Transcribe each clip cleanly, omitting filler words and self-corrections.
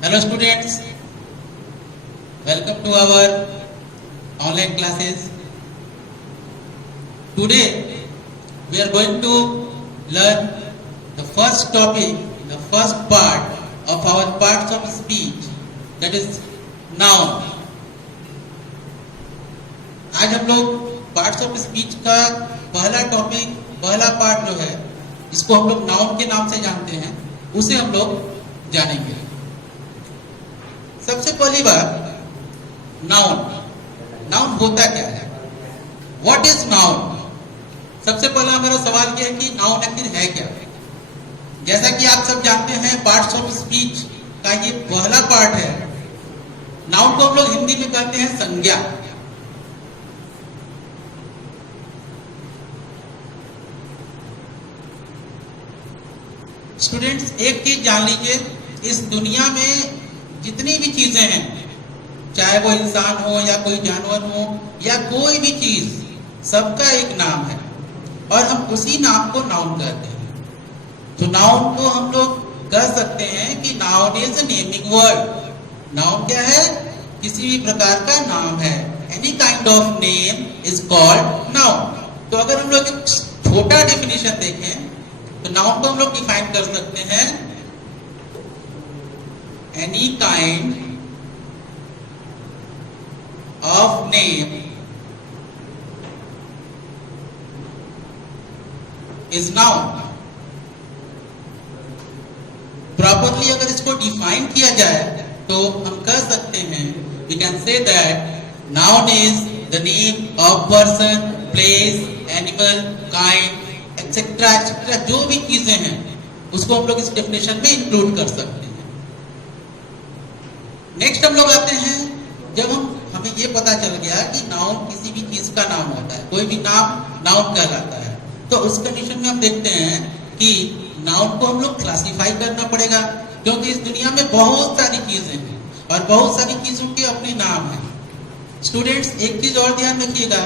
Hello students, welcome to our online classes. Today we are going to learn the first topic, the first part of our parts of speech, that is noun. आज हम लोग parts of speech का पहला topic, पहला part जो है, इसको हम लोग नाउन के नाम से जानते हैं, उसे हम लोग जानेंगे। सबसे पहली बात, नाउन। नाउन होता क्या है? What is noun? सबसे पहला हमारा सवाल यह है कि नाउन आखिर है क्या? जैसा कि आप सब जानते हैं, पार्ट्स ऑफ स्पीच का ये पहला पार्ट है। नाउन को हम लोग हिंदी में कहते हैं संज्ञा। स्टूडेंट्स, एक चीज जान लीजिए, इस दुनिया में जितनी भी चीजें हैं, चाहे वो इंसान हो या कोई जानवर हो या कोई भी चीज, सबका एक नाम है और हम उसी नाम को नाउन कहते हैं। तो नाउन को हम लोग कह सकते हैं कि noun is a naming word. Noun क्या है? किसी भी प्रकार का नाम है। Any kind of name is called noun. तो अगर हम लोग एक छोटा डेफिनेशन देखें तो नाउन को हम लोग डिफाइन कर सकते हैं, any kind of name is noun. Properly अगर इसको डिफाइन किया जाए तो हम कह सकते हैं, we can say that noun is the name of person, place, animal, kind etcetera etcetera, जो भी चीजें हैं उसको हम लोग इस डेफिनेशन में इंक्लूड कर सकते हैं। नेक्स्ट हम लोग आते हैं, जब हमें ये पता चल गया कि नाउन किसी भी चीज का नाम होता है, कोई भी नाम नाउन कहलाता है, तो उस कंडीशन में हम देखते हैं कि नाउन को हम लोग क्लासिफाई करना पड़ेगा, क्योंकि इस दुनिया में बहुत सारी चीजें हैं और बहुत सारी चीजों के अपने नाम हैं। स्टूडेंट्स, एक चीज और ध्यान रखिएगा,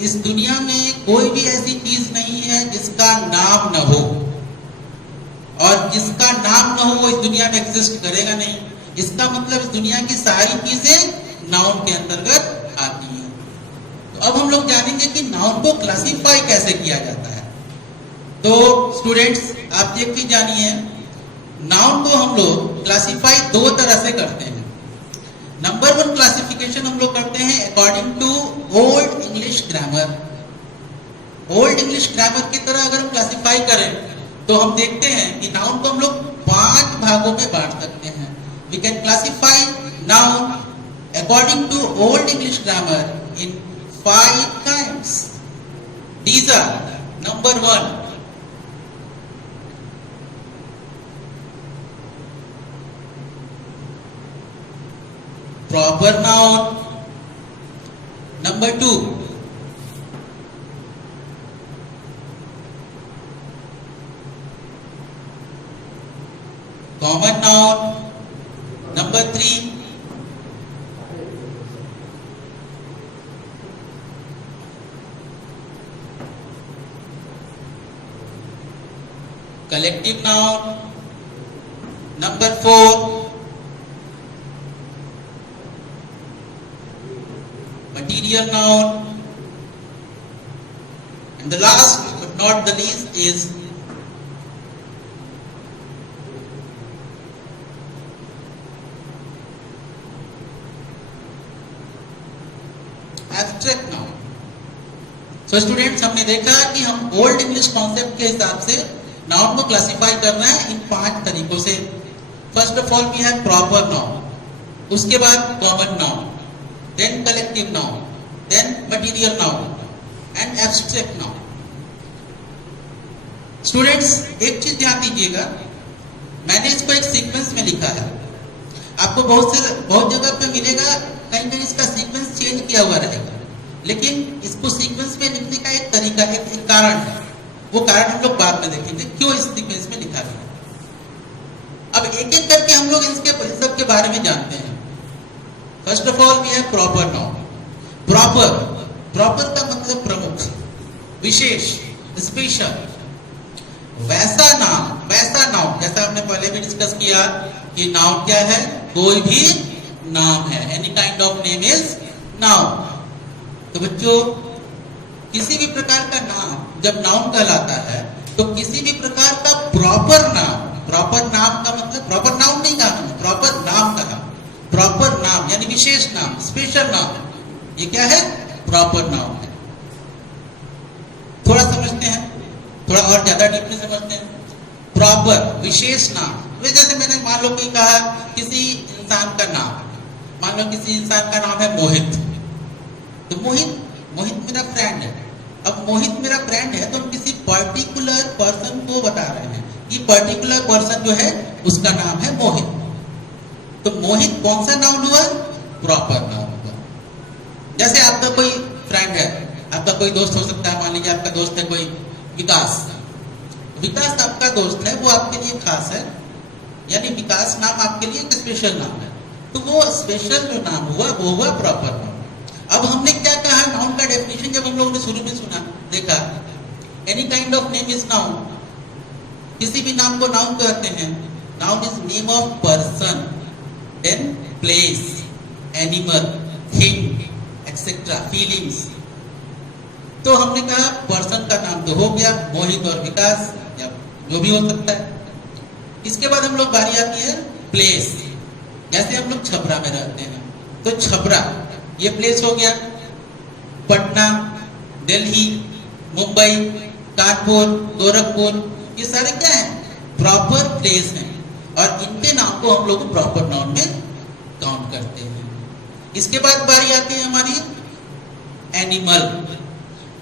इस दुनिया में कोई भी ऐसी चीज नहीं है जिसका नाम न हो, और जिसका नाम न हो वो इस दुनिया में एग्जिस्ट करेगा नहीं। इसका मतलब इस दुनिया की सारी चीजें नाउन के अंतर्गत आती हैं। तो अब हम लोग जानेंगे कि नाउन को क्लासिफाई कैसे किया जाता है। तो स्टूडेंट्स, आप एक चीज जानिए, नाउन को हम लोग क्लासिफाई दो तरह से करते हैं। नंबर वन क्लासिफिकेशन हम लोग करते हैं according to old English grammar. Old English grammar की तरह अगर हम क्लासिफाई करें तो हम देखते हैं कि नाउन को हम लोग 5 भागों में बांट सकते हैं। We can classify noun according to old English grammar in 5 kinds. These are, number 1, proper noun. Number 2, common noun. Number 3, collective noun. Number 4, material noun. And the last but not the least is abstract noun. So students, हमने देखा कि हम old English concept के हिसाब से noun को classify करना है इन 5 तरीकों से। First of all we have proper noun, उसके बाद common noun, then collective noun, then material noun and abstract noun. Students, एक चीज ध्यान दीजिएगा, मैंने इसको एक सीक्वेंस में लिखा है। आपको बहुत जगह पे मिलेगा, कहीं कहीं इसका सीक्वेंस चेंज किया हुआ रहेगा, लेकिन इसको सीक्वेंस में लिखने का एक तरीका, एक कारण है। वो कारण हम लोग बाद में देखेंगे क्यों इस सीक्वेंस में लिखा गया। अब एक एक करके हम लोग इसके सब के बारे में जानते हैं। First of all we have proper noun. Proper का मतलब प्रमुख, विशेष, स्पेशल। वैसा नाम नाउन, जैसा हमने पहले भी डिस्कस किया कि नाउन क्या है, कोई भी नाम है, any kind of name is noun. तो बच्चों किसी भी प्रकार का नाम जब नाउन कहलाता है तो किसी भी प्रकार का प्रॉपर नाम का मतलब प्रॉपर नाउन नहीं कहा हमने, प्रॉपर नाम कहा। प्रॉपर नाम यानी विशेष नाम, स्पेशल नाम, ये क्या है, प्रॉपर नाउन है। थोड़ा समझते हैं, थोड़ा और ज्यादा डीपली समझते हैं। प्रॉपर विशेष नाम, जैसे मैंने मान लो कि कहा किसी इंसान का नाम, मान लो किसी इंसान का नाम है मोहित, तो मोहित मेरा फ्रेंड है। अब मोहित मेरा फ्रेंड है तो हम किसी पर्टिकुलर पर्सन को बता रहे हैं कि पर्टिकुलर पर्सन जो है उसका नाम है मोहित। तो मोहित कौन सा नाउन हुआ, प्रॉपर नाउन हुआ। जैसे आपका कोई फ्रेंड है, आपका कोई दोस्त हो सकता है, मान लीजिए आपका दोस्त है कोई विकास आपका दोस्त है, वो आपके लिए खास है, यानी विकास नाम आपके लिए एक स्पेशल नाम है। तो वो स्पेशल जो नाम हुआ वो हुआ प्रॉपर नाउन। अब हमने क्या कहा, नाउन का डेफिनेशन जब हम लोगों ने शुरू में सुना, देखा any kind of name is noun, किसी भी नाम को नाउन कहते हैं। Noun is name of person, then place, animal, thing etcetera, feelings. तो हमने कहा पर्सन का नाम तो हो गया मोहित और विकास या जो भी हो सकता है। इसके बाद हम लोग बारी आती है प्लेस। जैसे हम लोग छपरा में रहते हैं तो छपरा ये प्लेस हो गया। पटना, दिल्ली, मुंबई, कानपुर, गोरखपुर, ये सारे क्या है, प्रॉपर प्लेस हैं और इनके नाम को हम लोग प्रॉपर नाउन में काउंट करते हैं। इसके बाद बारी आती है हमारी एनिमल।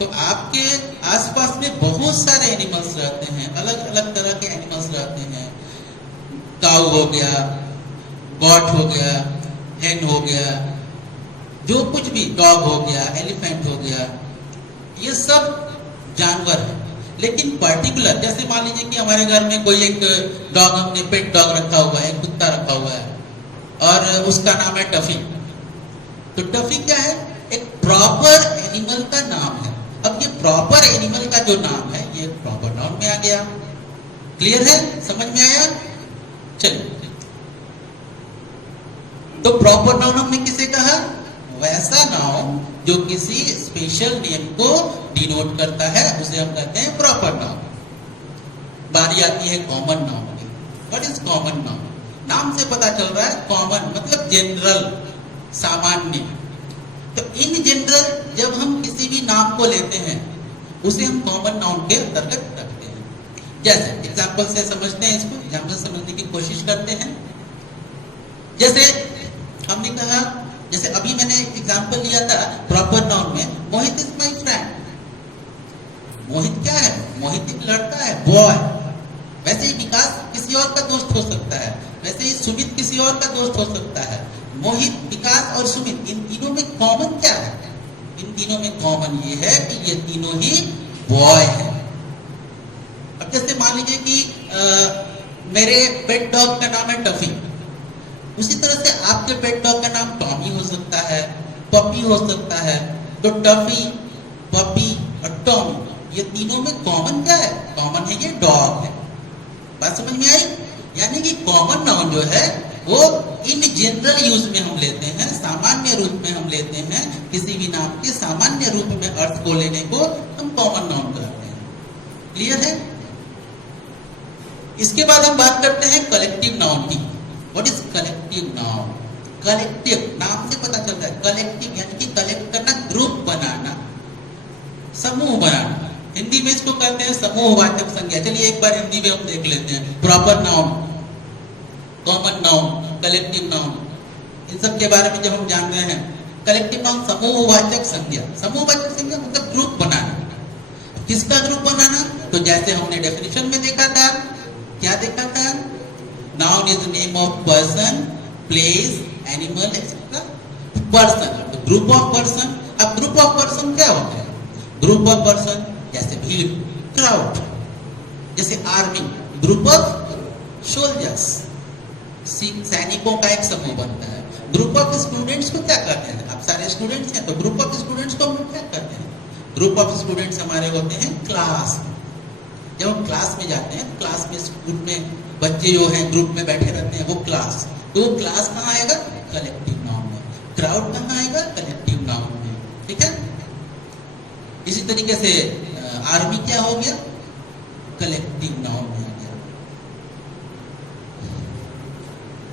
तो आपके आसपास में बहुत सारे एनिमल्स रहते हैं, अलग अलग तरह के एनिमल्स रहते हैं। काऊ हो गया, गॉट हो गया, हेन हो गया, जो कुछ भी, डॉग हो गया, एलिफेंट हो गया, ये सब जानवर है। लेकिन पर्टिकुलर जैसे मान लीजिए कि हमारे घर में कोई एक डॉग, हमने पेट डॉग रखा हुआ है, एक कुत्ता रखा हुआ है और उसका नाम है टफी। तो टफी क्या है, एक प्रॉपर एनिमल का नाम है। अब ये प्रॉपर एनिमल का जो नाम है ये प्रॉपर नाउन में आ गया। क्लियर है, समझ में आया? चलिए, तो प्रॉपर नाउन हमने किसे कहा, वैसा नाउन जो किसी स्पेशल नेम को डिनोट करता है उसे हम कहते हैं प्रॉपर नाउन। बारी आती है कॉमन नाउन की। What is common noun? नाम से पता चल रहा है, कॉमन मतलब जनरल, सामान्य। तो इन जनरल जब हम किसी भी नाम को लेते हैं उसे हम कॉमन नाउन के अंतर्गत रखते हैं। जैसे एग्जाम्पल से समझते हैं, इसको एग्जाम्पल से समझने की कोशिश करते हैं। जैसे हमने कहा, जैसे अभी मैंने एग्जाम्पल लिया था प्रॉपर नाउन में, मोहित इज माई फ्रेंड। मोहित क्या है, मोहित एक लड़का है, बॉय। वैसे ही विकास किसी और का दोस्त हो सकता है, वैसे ही सुमित किसी और का दोस्त हो सकता है। मोहित, विकास और सुमित, इन तीनों में कॉमन क्या है? इन तीनों में कॉमन ये है कि ये तीनों ही बॉय है। अब जैसे मान लीजिए कि मेरे पेट डॉग का नाम है टफी, उसी तरह से आपके पेट डॉग का नाम टॉमी हो सकता है, पपी हो सकता है। तो टफी, पपी और टॉमी, ये तीनों में कॉमन क्या है? कॉमन है ये डॉग है। बात समझ में आई? यानी कि कॉमन नाउन जो है वो इन जनरल यूज में हम लेते हैं, सामान्य रूप में हम लेते हैं। किसी भी नाम के सामान्य रूप में अर्थ को लेने को हम कॉमन नाउन कहते हैं। क्लियर है? इसके बाद हम बात करते हैं कलेक्टिव नाउन की। What is collective noun? Collective नाम से पता चलता है, कलेक्टिव यानी कि कलेक्ट करना, ग्रुप बनाना, समूह बनाना। हिंदी में इसको कहते हैं समूहवाचक संज्ञा। चलिए एक बार हिंदी में हम देख लेते हैं। Proper noun, common noun, collective noun, इन सब के बारे में जब हम जान रहे हैं, कलेक्टिव नाउन समूहवाचक संज्ञा। समूहवाचक संज्ञा मतलब ग्रुप बनाना। किसका ग्रुप बनाना? तो जैसे हमने डेफिनेशन में देखा था, क्या देखा था? Noun is name of person, place, animal etcetera. Person, group of person. अब ग्रुप ऑफ पर्सन क्या होता है? ग्रुप ऑफ पर्सन जैसे भीड़, क्राउड। जैसे आर्मी, ग्रुप ऑफ सोल्जर्स, सैनिकों का एक समूह बनता है। ग्रुप ऑफ स्टूडेंट्स को क्या कहते हैं? आप सारे स्टूडेंट्स हैं तो ग्रुप ऑफ स्टूडेंट्स को हम क्या कहते हैं? ग्रुप ऑफ स्टूडेंट्स हमारे होते हैं क्लास। जब हम क्लास में जाते हैं, क्लास में, स्कूल में बच्चे जो हैं ग्रुप में बैठे रहते हैं, वो क्लास, तो वो क्लास कहाँ आएगा? कलेक्टिव नाउन में। क्राउड कहाँ आएगा? कलेक्टिव नाउन में। ठीक है। इसी तरीके से आर्मी क्या हो गया? कलेक्टिव नाउन में आ गया।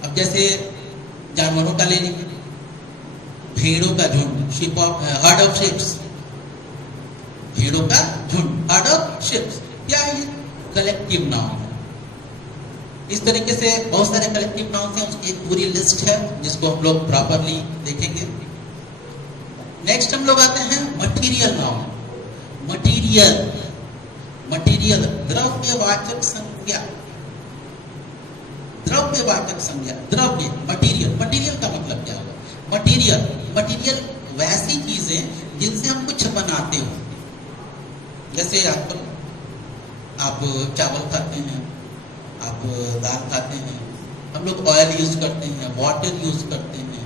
अब जैसे जानवरों का ले लीजिए, भेड़ों का झुंड, ship of heard of ships, भेड़ों का झुंड, हर्ड ऑफ शिप्स, क्या है? Collective noun. इस तरीके से बहुत सारे कलेक्टिव नाउन हैं, उसकी एक पूरी लिस्ट है जिसको हम लोग प्रॉपरली देखेंगे। नेक्स्ट हम लोग आते हैं मटीरियल नाउन। मटीरियल, मटीरियल द्रव्यवाचक संज्ञा, द्रव्यवाचक संज्ञा, द्रव्य, मटीरियल। मटीरियल का मतलब क्या होगा? मटीरियल, मटीरियल वैसी चीजें जिनसे हम कुछ बनाते हो। जैसे आप चावल खाते हैं, आप दाल खाते हैं, हम लोग ऑयल यूज करते हैं, वाटर यूज करते हैं,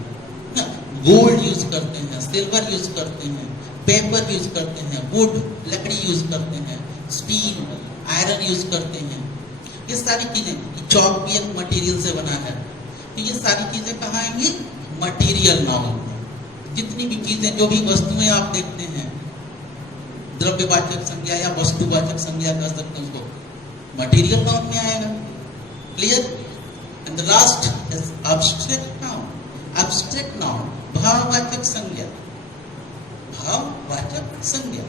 गोल्ड यूज करते हैं, सिल्वर यूज करते हैं, पेपर यूज करते हैं, वुड लकड़ी यूज करते हैं, स्टील आयरन यूज करते हैं। ये सारी चीजें, चौक भी एक मटेरियल से बना है, तो ये सारी चीजें कहाँ आएंगी? Material noun. जितनी भी चीजें, जो भी वस्तुएं आप देखते हैं, द्रव्यवाचक संज्ञा या वस्तुवाचक संज्ञा कर सकते हैं, उसको मटेरियल नाउन में आएगा। Clear? And the last is abstract noun. Abstract noun, भाववाचक संज्ञा, भाववाचक संज्ञा।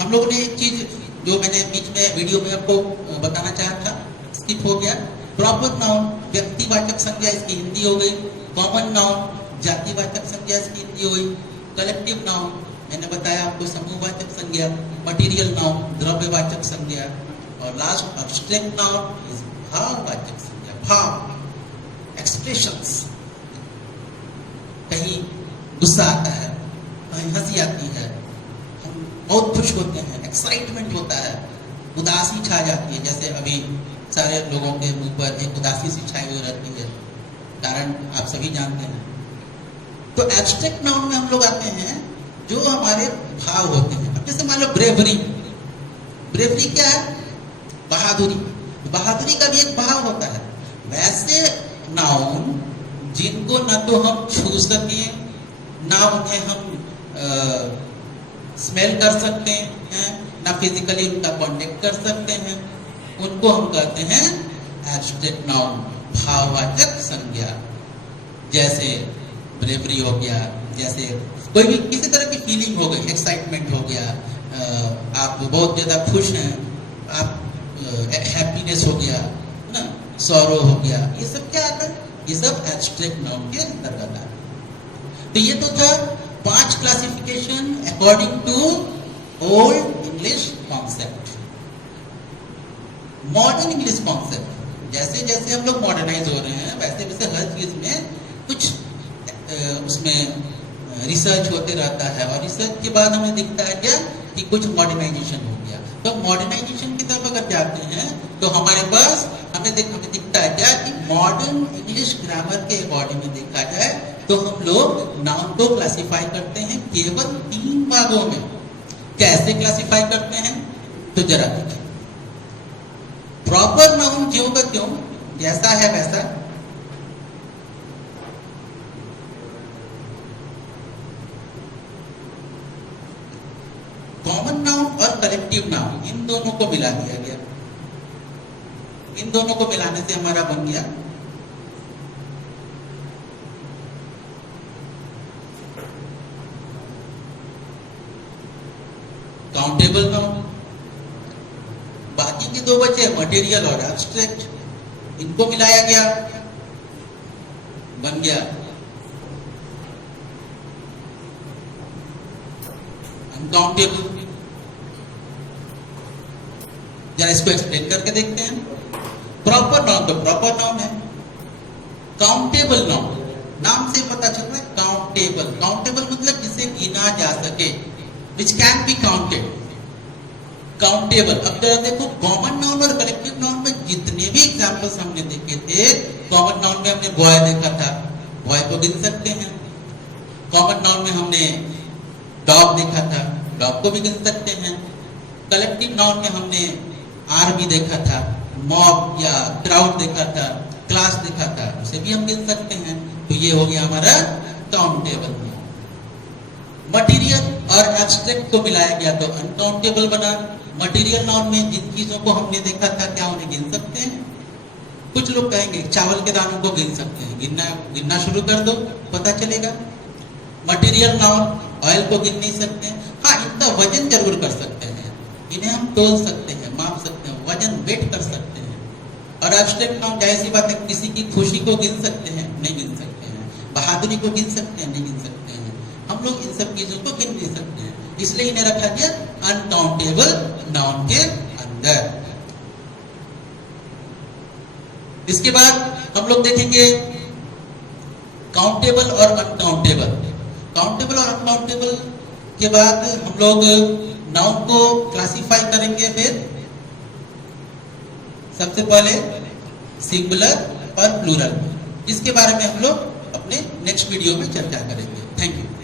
हम लोगों ने एक चीज जो मैंने बीच में वीडियो में आपको बताना चाहा था, स्किप हो गया। प्रॉपर नाउन, व्यक्तिवाचक संज्ञा, इसकी हिंदी हो गई। कॉमन नाउन, जातिवाचक संज्ञा, इसकी हिंदी हो गई। कलेक्टिव नाउन, मैंने बताया आपको, समूहवाचक संज्ञा। मटीरियल नाउन, द्रव्यवाचक संज्ञा। और लास्ट एब्स्ट्रैक्ट नाउन इज भाववाचक संज्ञा, भाव, एक्सप्रेशंस। कहीं गुस्सा आता है, कहीं हंसी आती है, हम बहुत खुश होते हैं, एक्साइटमेंट होता है, उदासी छा जाती है। जैसे अभी सारे लोगों के मुंह पर एक उदासी सी छाई हुई रहती है, कारण आप सभी जानते हैं। तो एब्स्ट्रैक्ट नाउन में हम लोग आते हैं जो हमारे भाव होते हैं। अब जैसे मान लो ब्रेवरी, ब्रेवरी क्या है? बहादुरी। बहादुरी का भी एक भाव होता है। वैसे नाउन जिनको न तो हम छू सके, ना उन्हें हम स्मेल कर सकते हैं, ना फिजिकली उनका कांटेक्ट कर सकते हैं, उनको हम कहते हैं एब्स्ट्रैक्ट नाउन, भाववाचक संज्ञा। जैसे ब्रेवरी हो गया, जैसे कोई भी किसी तरह की फीलिंग हो गई, एक्साइटमेंट हो गया, आप बहुत ज्यादा खुश हैं, आप हैप्पीनेस हो गया ना, सॉरो हो गया, ये सब क्या आता है? ये सब एब्स्ट्रैक्ट नाउन के अंतर्गत आता है। तो ये तो था 5 classification according to old English concept. Modern English concept, जैसे जैसे हम लोग मॉडर्नाइज हो रहे हैं, वैसे वैसे हर चीज में कुछ उसमें रिसर्च होते रहता है, और रिसर्च के बाद हमें दिखता है क्या कि कुछ मॉडर्नाइजेशन हो गया। तो मॉडर्नाइजेशन की तरफ अगर जाते हैं तो हमारे पास हमें दिखता है क्या कि मॉडर्न इंग्लिश ग्रामर के अकॉर्डिंग में देखा जाए तो हम लोग नाउन को क्लासिफाई करते हैं केवल 3 भागों में। कैसे क्लासिफाई करते हैं? तो जरा देखिए। प्रॉपर नाउन ज्यों का त्यों, जैसा है वैसा। कॉमन नाउन और कलेक्टिव नाउन, इन दोनों को मिला दिया गया। इन दोनों को मिलाने से हमारा बन गया काउंटेबल नाउन। बाकी के 2 बचे मटेरियल और एब्स्ट्रैक्ट, इनको मिलाया गया, बन गया अनकाउंटेबल। जरा इसको एक्सप्लेन करके देखते हैं। प्रॉपर नाउन तो प्रॉपर नाउन है। काउंटेबल नाउन, नाम से पता चल रहा है काउंटेबल। काउंटेबल मतलब जिसे गिना जा सके, which can be counted, countable. अब जरा देखो, कॉमन नाउन और कलेक्टिव नाउन में जितने भी एग्जाम्पल्स हमने देखे थे, कॉमन नाउन में हमने बॉय देखा था, बॉय को गिन सकते हैं। कॉमन नाउन में हमने डॉग देखा था, डॉग को भी गिन सकते हैं। कलेक्टिव नाउन में हमने आर्मी देखा था, मॉब या क्राउड देखा था, क्लास देखा था, उसे भी हम गिन सकते हैं। तो ये हो गया हमारा काउंटेबल नाउन। मटेरियल और एब्स्ट्रैक्ट को मिलाया गया तो अनकाउंटेबल बना। मटेरियल नाउन में जिन चीजों को हमने देखा था, क्या उन्हें गिन सकते हैं? कुछ लोग कहेंगे चावल के दानों को गिन सकते हैं, गिनना शुरू कर दो, पता चलेगा। मटेरियल नाउन, ऑयल को गिन नहीं सकते हैं। हाँ, इनका वजन जरूर कर सकते हैं, इन्हें हम तोल सकते हैं, माप सकते हैं, वजन वेट कर सकते हैं। और एब्स्ट्रैक्ट नाउन जाहिर सी बात है, किसी की खुशी को गिन सकते हैं, नहीं गिन सकते हैं। बहादुरी को गिन सकते हैं, नहीं गिन सकते हैं। हम लोग इन सब चीजों को गिन नहीं सकते हैं, इसलिए इन्हें रखा गया अनकाउंटेबल नाउन के अंदर। इसके बाद हम लोग देखेंगे काउंटेबल और अनकाउंटेबल। काउंटेबल और अनकाउंटेबल के बाद हम लोग नाउन को क्लासिफाई करेंगे। फिर सबसे पहले सिंगुलर और प्लूरल, जिसके बारे में हम लोग अपने नेक्स्ट वीडियो में चर्चा करेंगे। Thank you.